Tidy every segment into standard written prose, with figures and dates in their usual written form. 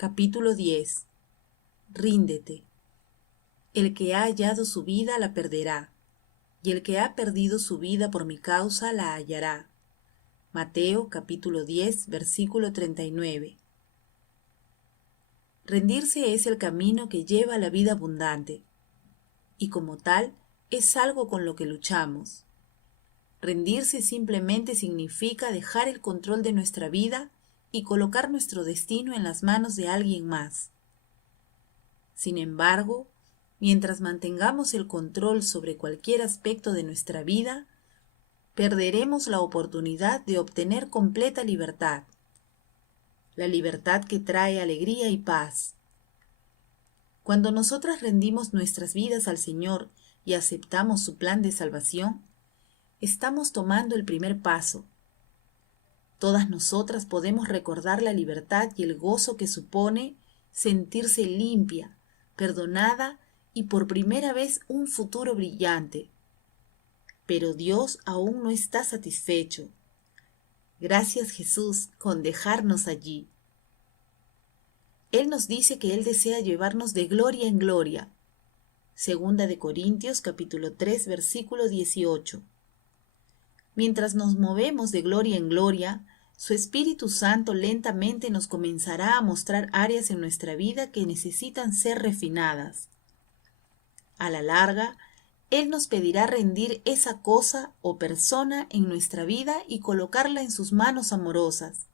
Capítulo 10. Ríndete. El que ha hallado su vida la perderá, y el que ha perdido su vida por mi causa la hallará. Mateo capítulo 10, versículo 39. Rendirse es el camino que lleva a la vida abundante, y como tal es algo con lo que luchamos. Rendirse simplemente significa dejar el control de nuestra vida y colocar nuestro destino en las manos de alguien más. Sin embargo, mientras mantengamos el control sobre cualquier aspecto de nuestra vida, perderemos la oportunidad de obtener completa libertad, la libertad que trae alegría y paz. Cuando nosotras rendimos nuestras vidas al Señor y aceptamos su plan de salvación, estamos tomando el primer paso. Todas nosotras podemos recordar la libertad y el gozo que supone sentirse limpia, perdonada y por primera vez un futuro brillante. Pero Dios aún no está satisfecho. Gracias, Jesús, con dejarnos allí. Él nos dice que Él desea llevarnos de gloria en gloria. Segunda de Corintios capítulo 3 versículo 18. Mientras nos movemos de gloria en gloria, su Espíritu Santo lentamente nos comenzará a mostrar áreas en nuestra vida que necesitan ser refinadas. A la larga, Él nos pedirá rendir esa cosa o persona en nuestra vida y colocarla en sus manos amorosas.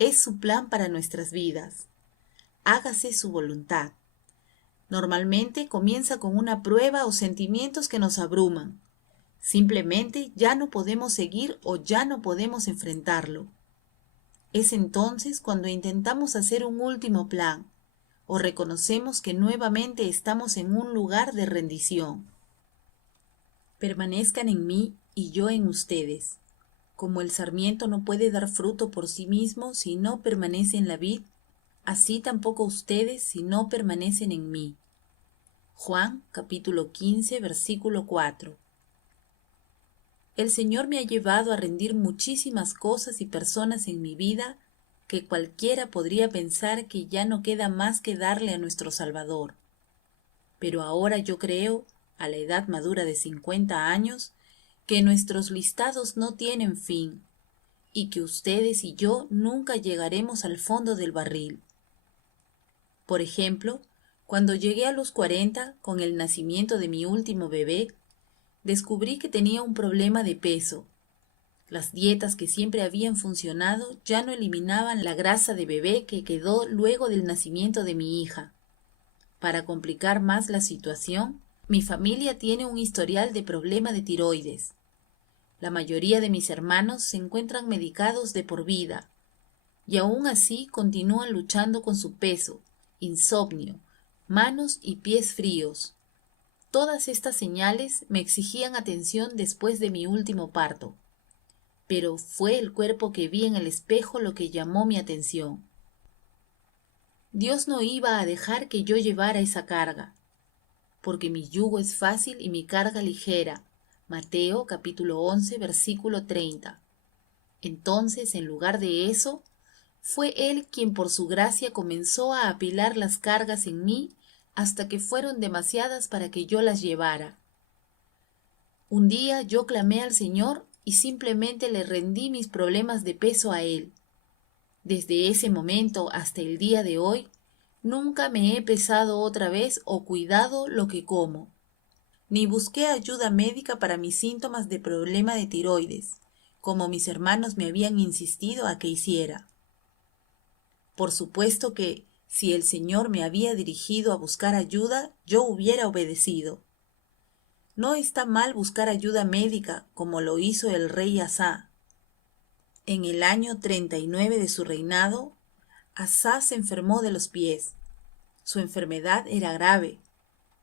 Es su plan para nuestras vidas. Hágase su voluntad. Normalmente comienza con una prueba o sentimientos que nos abruman. Simplemente ya no podemos seguir o ya no podemos enfrentarlo. Es entonces cuando intentamos hacer un último plan o reconocemos que nuevamente estamos en un lugar de rendición. Permanezcan en mí y yo en ustedes. Como el sarmiento no puede dar fruto por sí mismo si no permanece en la vid, así tampoco ustedes si no permanecen en mí. Juan capítulo 15 versículo 4. El Señor me ha llevado a rendir muchísimas cosas y personas en mi vida que cualquiera podría pensar que ya no queda más que darle a nuestro Salvador. Pero ahora yo creo, a la edad madura de 50 años, que nuestros listados no tienen fin y que ustedes y yo nunca llegaremos al fondo del barril. Por ejemplo, cuando llegué a los 40, con el nacimiento de mi último bebé, descubrí que tenía un problema de peso. Las dietas que siempre habían funcionado ya no eliminaban la grasa de bebé que quedó luego del nacimiento de mi hija. Para complicar más la situación, mi familia tiene un historial de problema de tiroides. La mayoría de mis hermanos se encuentran medicados de por vida, y aún así continúan luchando con su peso, insomnio, manos y pies fríos. Todas estas señales me exigían atención después de mi último parto, pero fue el cuerpo que vi en el espejo lo que llamó mi atención. Dios no iba a dejar que yo llevara esa carga, porque mi yugo es fácil y mi carga ligera. Mateo capítulo 11 versículo 30. Entonces, en lugar de eso, fue Él quien por su gracia comenzó a apilar las cargas en mí hasta que fueron demasiadas para que yo las llevara. Un día yo clamé al Señor y simplemente le rendí mis problemas de peso a Él. Desde ese momento hasta el día de hoy, nunca me he pesado otra vez o cuidado lo que como. Ni busqué ayuda médica para mis síntomas de problema de tiroides, como mis hermanos me habían insistido a que hiciera. Por supuesto que, si el Señor me había dirigido a buscar ayuda, yo hubiera obedecido. No está mal buscar ayuda médica, como lo hizo el rey Asa. En el año 39 de su reinado, Asa se enfermó de los pies. Su enfermedad era grave,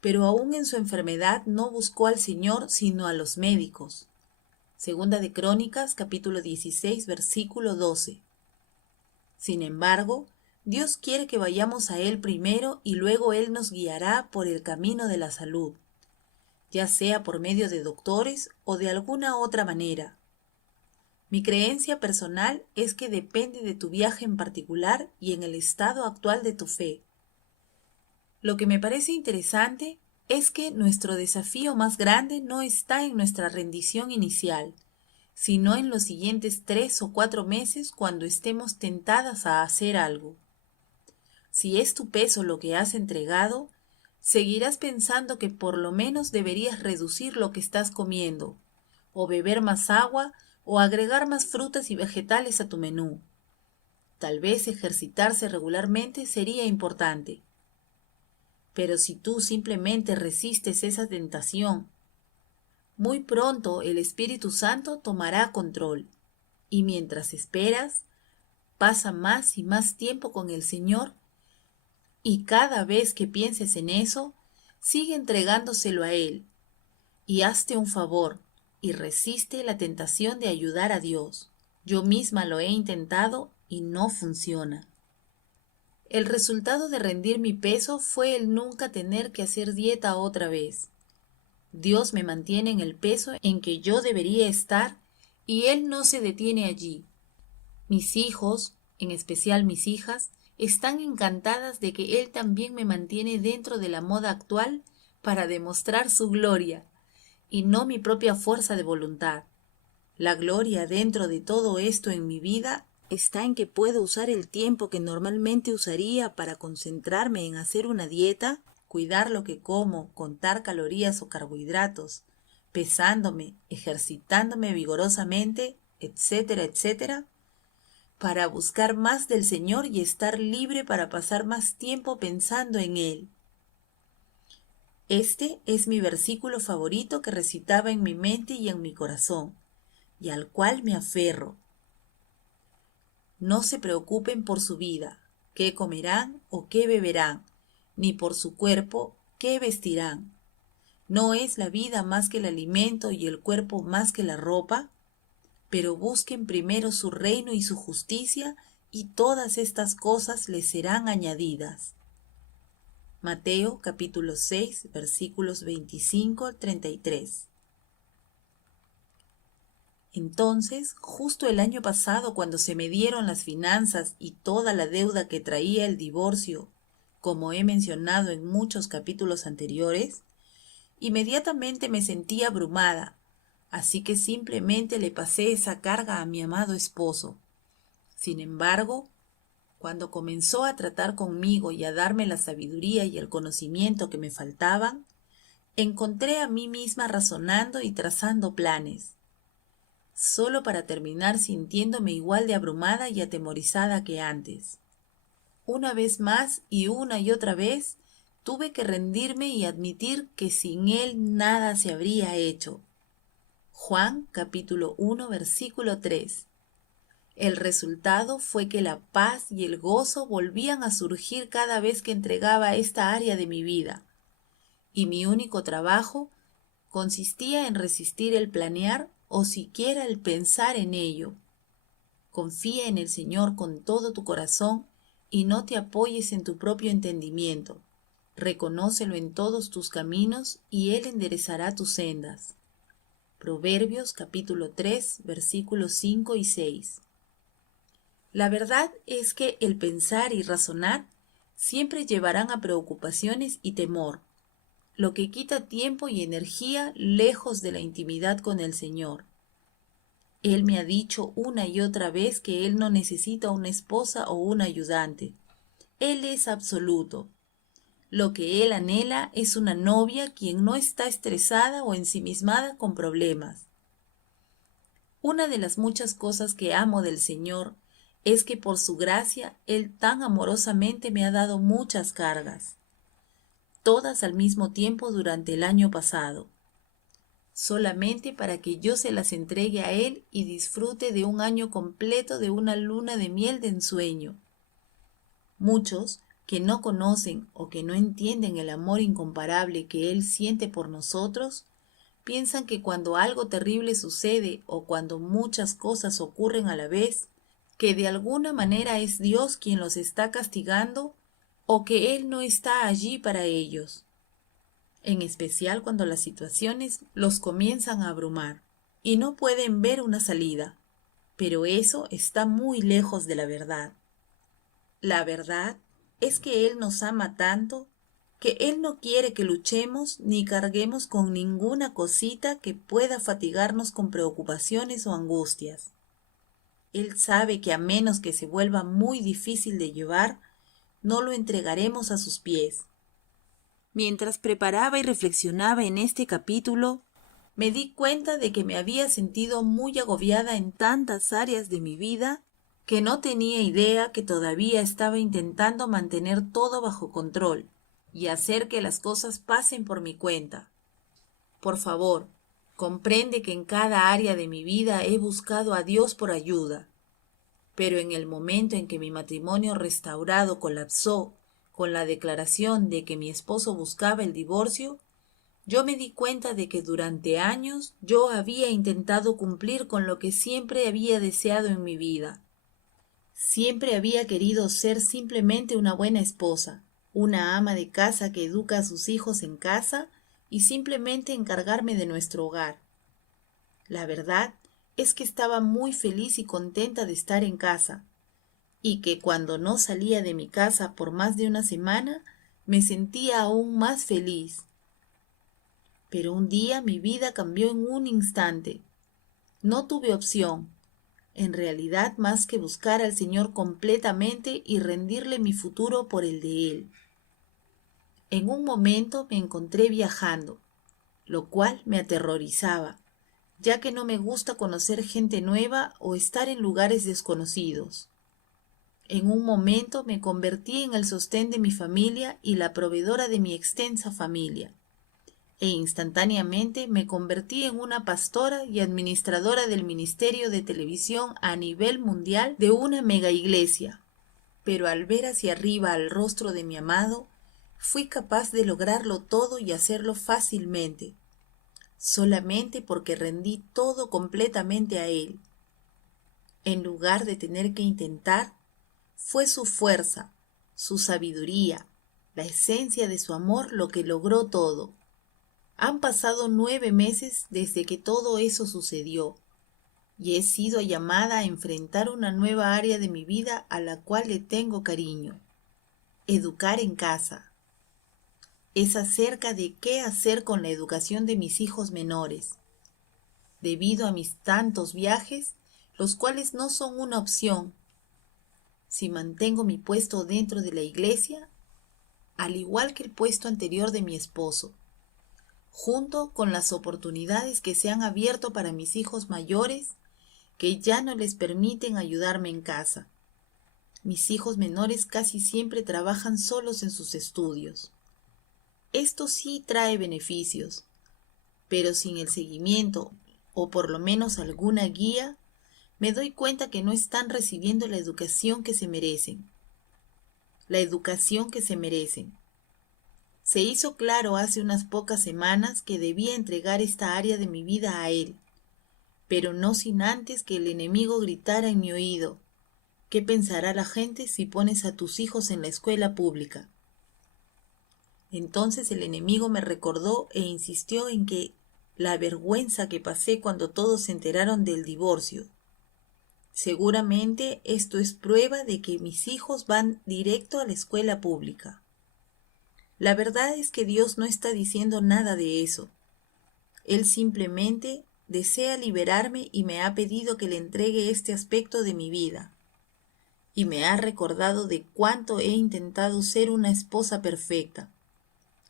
pero aún en su enfermedad no buscó al Señor sino a los médicos. Segunda de Crónicas, capítulo 16, versículo 12. Sin embargo, Dios quiere que vayamos a Él primero y luego Él nos guiará por el camino de la salud, ya sea por medio de doctores o de alguna otra manera. Mi creencia personal es que depende de tu viaje en particular y en el estado actual de tu fe. Lo que me parece interesante es que nuestro desafío más grande no está en nuestra rendición inicial, sino en los siguientes 3 o 4 meses cuando estemos tentadas a hacer algo. Si es tu peso lo que has entregado, seguirás pensando que por lo menos deberías reducir lo que estás comiendo, o beber más agua, o agregar más frutas y vegetales a tu menú. Tal vez ejercitarse regularmente sería importante. Pero si tú simplemente resistes esa tentación, muy pronto el Espíritu Santo tomará control. Y mientras esperas, pasa más y más tiempo con el Señor y cada vez que pienses en eso, sigue entregándoselo a Él y hazte un favor y resiste la tentación de ayudar a Dios. Yo misma lo he intentado y no funciona. El resultado de rendir mi peso fue el nunca tener que hacer dieta otra vez. Dios me mantiene en el peso en que yo debería estar y Él no se detiene allí. Mis hijos, en especial mis hijas, están encantadas de que Él también me mantiene dentro de la moda actual para demostrar su gloria, y no mi propia fuerza de voluntad. La gloria dentro de todo esto en mi vida está en que puedo usar el tiempo que normalmente usaría para concentrarme en hacer una dieta, cuidar lo que como, contar calorías o carbohidratos, pesándome, ejercitándome vigorosamente, etcétera, etcétera, para buscar más del Señor y estar libre para pasar más tiempo pensando en Él. Este es mi versículo favorito que recitaba en mi mente y en mi corazón, y al cual me aferro. No se preocupen por su vida, qué comerán o qué beberán, ni por su cuerpo, qué vestirán. ¿No es la vida más que el alimento y el cuerpo más que la ropa? Pero busquen primero su reino y su justicia, y todas estas cosas les serán añadidas. Mateo capítulo 6, versículos 25 al 33. Entonces, justo el año pasado, cuando se me dieron las finanzas y toda la deuda que traía el divorcio, como he mencionado en muchos capítulos anteriores, inmediatamente me sentí abrumada, así que simplemente le pasé esa carga a mi amado esposo. Sin embargo, cuando comenzó a tratar conmigo y a darme la sabiduría y el conocimiento que me faltaban, encontré a mí misma razonando y trazando planes, solo para terminar sintiéndome igual de abrumada y atemorizada que antes. Una vez más y una y otra vez, tuve que rendirme y admitir que sin él nada se habría hecho. Juan capítulo 1 versículo 3. El resultado fue que la paz y el gozo volvían a surgir cada vez que entregaba esta área de mi vida, y mi único trabajo consistía en resistir el planear o siquiera el pensar en ello. Confía en el Señor con todo tu corazón y no te apoyes en tu propio entendimiento. Reconócelo en todos tus caminos y Él enderezará tus sendas. Proverbios capítulo 3 versículos 5 y 6. La verdad es que el pensar y razonar siempre llevarán a preocupaciones y temor, lo que quita tiempo y energía lejos de la intimidad con el Señor. Él me ha dicho una y otra vez que Él no necesita una esposa o un ayudante. Él es absoluto. Lo que Él anhela es una novia quien no está estresada o ensimismada con problemas. Una de las muchas cosas que amo del Señor es que por su gracia Él tan amorosamente me ha dado muchas cargas, todas al mismo tiempo durante el año pasado, solamente para que yo se las entregue a Él y disfrute de un año completo de una luna de miel de ensueño. Muchos que no conocen o que no entienden el amor incomparable que Él siente por nosotros, piensan que cuando algo terrible sucede o cuando muchas cosas ocurren a la vez, que de alguna manera es Dios quien los está castigando o que Él no está allí para ellos, en especial cuando las situaciones los comienzan a abrumar y no pueden ver una salida. Pero eso está muy lejos de la verdad. La verdad es que Él nos ama tanto que Él no quiere que luchemos ni carguemos con ninguna cosita que pueda fatigarnos con preocupaciones o angustias. Él sabe que a menos que se vuelva muy difícil de llevar, no lo entregaremos a sus pies. Mientras preparaba y reflexionaba en este capítulo, me di cuenta de que me había sentido muy agobiada en tantas áreas de mi vida que no tenía idea que todavía estaba intentando mantener todo bajo control y hacer que las cosas pasen por mi cuenta. Por favor, comprende que en cada área de mi vida he buscado a Dios por ayuda, pero en el momento en que mi matrimonio restaurado colapsó con la declaración de que mi esposo buscaba el divorcio, yo me di cuenta de que durante años yo había intentado cumplir con lo que siempre había deseado en mi vida. Siempre había querido ser simplemente una buena esposa, una ama de casa que educa a sus hijos en casa y simplemente encargarme de nuestro hogar. La verdad es que estaba muy feliz y contenta de estar en casa, y que cuando no salía de mi casa por más de una semana, me sentía aún más feliz. Pero un día mi vida cambió en un instante. No tuve opción, en realidad, más que buscar al Señor completamente y rendirle mi futuro por el de Él. En un momento me encontré viajando, lo cual me aterrorizaba, ya que no me gusta conocer gente nueva o estar en lugares desconocidos. En un momento me convertí en el sostén de mi familia y la proveedora de mi extensa familia, e instantáneamente me convertí en una pastora y administradora del ministerio de televisión a nivel mundial de una mega iglesia. Pero al ver hacia arriba al rostro de mi amado, fui capaz de lograrlo todo y hacerlo fácilmente, solamente porque rendí todo completamente a Él. En lugar de tener que intentar, fue su fuerza, su sabiduría, la esencia de su amor lo que logró todo. Han pasado 9 meses desde que todo eso sucedió, y he sido llamada a enfrentar una nueva área de mi vida a la cual le tengo cariño. Educar en casa. Es acerca de qué hacer con la educación de mis hijos menores. Debido a mis tantos viajes, los cuales no son una opción, si mantengo mi puesto dentro de la iglesia, al igual que el puesto anterior de mi esposo, junto con las oportunidades que se han abierto para mis hijos mayores, que ya no les permiten ayudarme en casa. Mis hijos menores casi siempre trabajan solos en sus estudios. Esto sí trae beneficios, pero sin el seguimiento, o por lo menos alguna guía, me doy cuenta que no están recibiendo la educación que se merecen. La educación que se merecen. Se hizo claro hace unas pocas semanas que debía entregar esta área de mi vida a Él, pero no sin antes que el enemigo gritara en mi oído: ¿qué pensará la gente si pones a tus hijos en la escuela pública? Entonces el enemigo me recordó e insistió en que la vergüenza que pasé cuando todos se enteraron del divorcio. Seguramente esto es prueba de que mis hijos van directo a la escuela pública. La verdad es que Dios no está diciendo nada de eso. Él simplemente desea liberarme y me ha pedido que le entregue este aspecto de mi vida. Y me ha recordado de cuánto he intentado ser una esposa perfecta,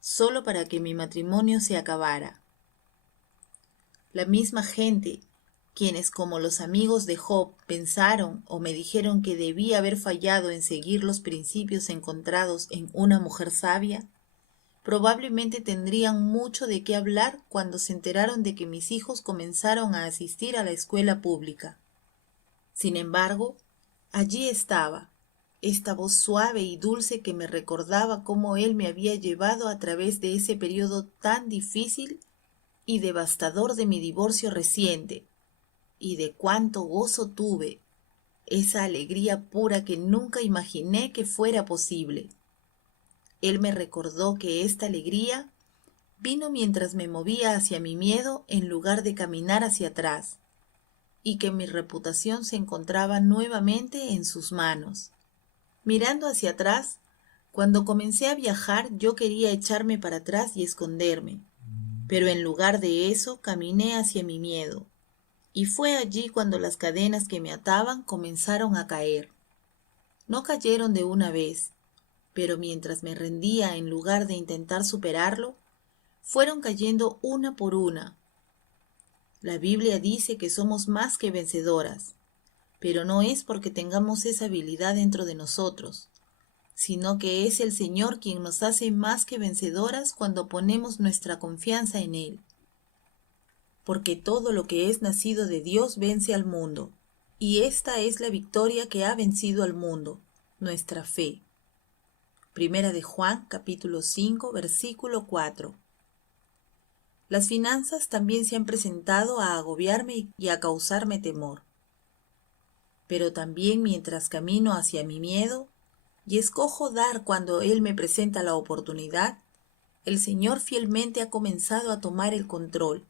solo para que mi matrimonio se acabara. La misma gente, quienes como los amigos de Job pensaron o me dijeron que debía haber fallado en seguir los principios encontrados en una mujer sabia, probablemente tendrían mucho de qué hablar cuando se enteraron de que mis hijos comenzaron a asistir a la escuela pública. Sin embargo, allí estaba, esta voz suave y dulce que me recordaba cómo Él me había llevado a través de ese periodo tan difícil y devastador de mi divorcio reciente, y de cuánto gozo tuve, esa alegría pura que nunca imaginé que fuera posible. Él me recordó que esta alegría vino mientras me movía hacia mi miedo en lugar de caminar hacia atrás, y que mi reputación se encontraba nuevamente en sus manos. Mirando hacia atrás, cuando comencé a viajar yo quería echarme para atrás y esconderme, pero en lugar de eso caminé hacia mi miedo, y fue allí cuando las cadenas que me ataban comenzaron a caer. No cayeron de una vez, pero mientras me rendía en lugar de intentar superarlo, fueron cayendo una por una. La Biblia dice que somos más que vencedoras, pero no es porque tengamos esa habilidad dentro de nosotros, sino que es el Señor quien nos hace más que vencedoras cuando ponemos nuestra confianza en Él. Porque todo lo que es nacido de Dios vence al mundo, y esta es la victoria que ha vencido al mundo, nuestra fe. Primera de Juan, capítulo 5, versículo 4. Las finanzas también se han presentado a agobiarme y a causarme temor. Pero también mientras camino hacia mi miedo y escojo dar cuando Él me presenta la oportunidad, el Señor fielmente ha comenzado a tomar el control,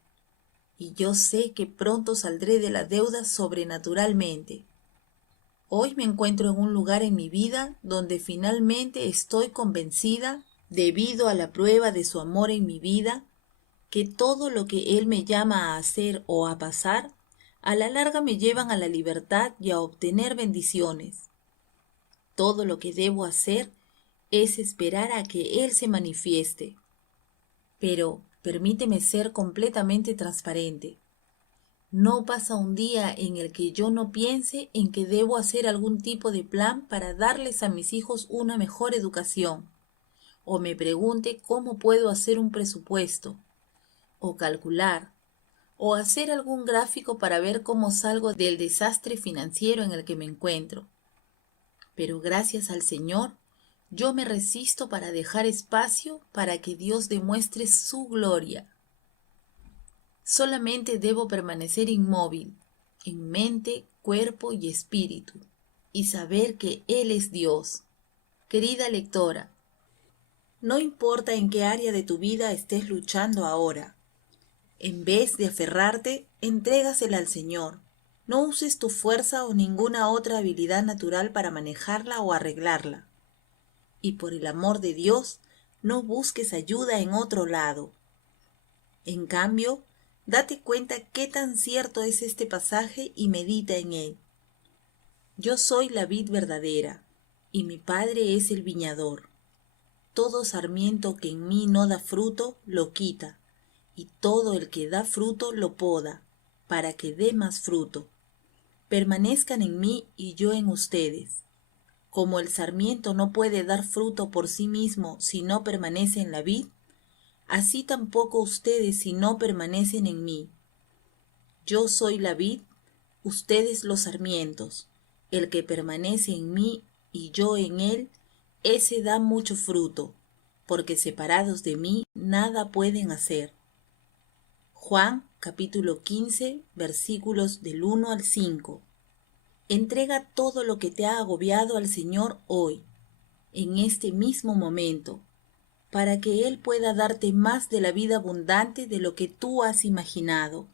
y yo sé que pronto saldré de la deuda sobrenaturalmente. Hoy me encuentro en un lugar en mi vida donde finalmente estoy convencida, debido a la prueba de su amor en mi vida, que todo lo que Él me llama a hacer o a pasar, a la larga me llevan a la libertad y a obtener bendiciones. Todo lo que debo hacer es esperar a que Él se manifieste. Pero permíteme ser completamente transparente. No pasa un día en el que yo no piense en que debo hacer algún tipo de plan para darles a mis hijos una mejor educación, o me pregunte cómo puedo hacer un presupuesto, o calcular, o hacer algún gráfico para ver cómo salgo del desastre financiero en el que me encuentro. Pero gracias al Señor, yo me resisto para dejar espacio para que Dios demuestre su gloria. Solamente debo permanecer inmóvil, en mente, cuerpo y espíritu, y saber que Él es Dios. Querida lectora, no importa en qué área de tu vida estés luchando ahora, en vez de aferrarte, entrégasela al Señor. No uses tu fuerza o ninguna otra habilidad natural para manejarla o arreglarla. Y por el amor de Dios, no busques ayuda en otro lado. En cambio, date cuenta qué tan cierto es este pasaje y medita en él. Yo soy la vid verdadera, y mi Padre es el viñador. Todo sarmiento que en mí no da fruto, lo quita, y todo el que da fruto lo poda, para que dé más fruto. Permanezcan en mí y yo en ustedes. Como el sarmiento no puede dar fruto por sí mismo si no permanece en la vid, así tampoco ustedes si no permanecen en mí. Yo soy la vid, ustedes los sarmientos. El que permanece en mí y yo en él, ese da mucho fruto, porque separados de mí nada pueden hacer. Juan capítulo 15, versículos del 1 al 5. Entrega todo lo que te ha agobiado al Señor hoy, en este mismo momento, para que Él pueda darte más de la vida abundante de lo que tú has imaginado.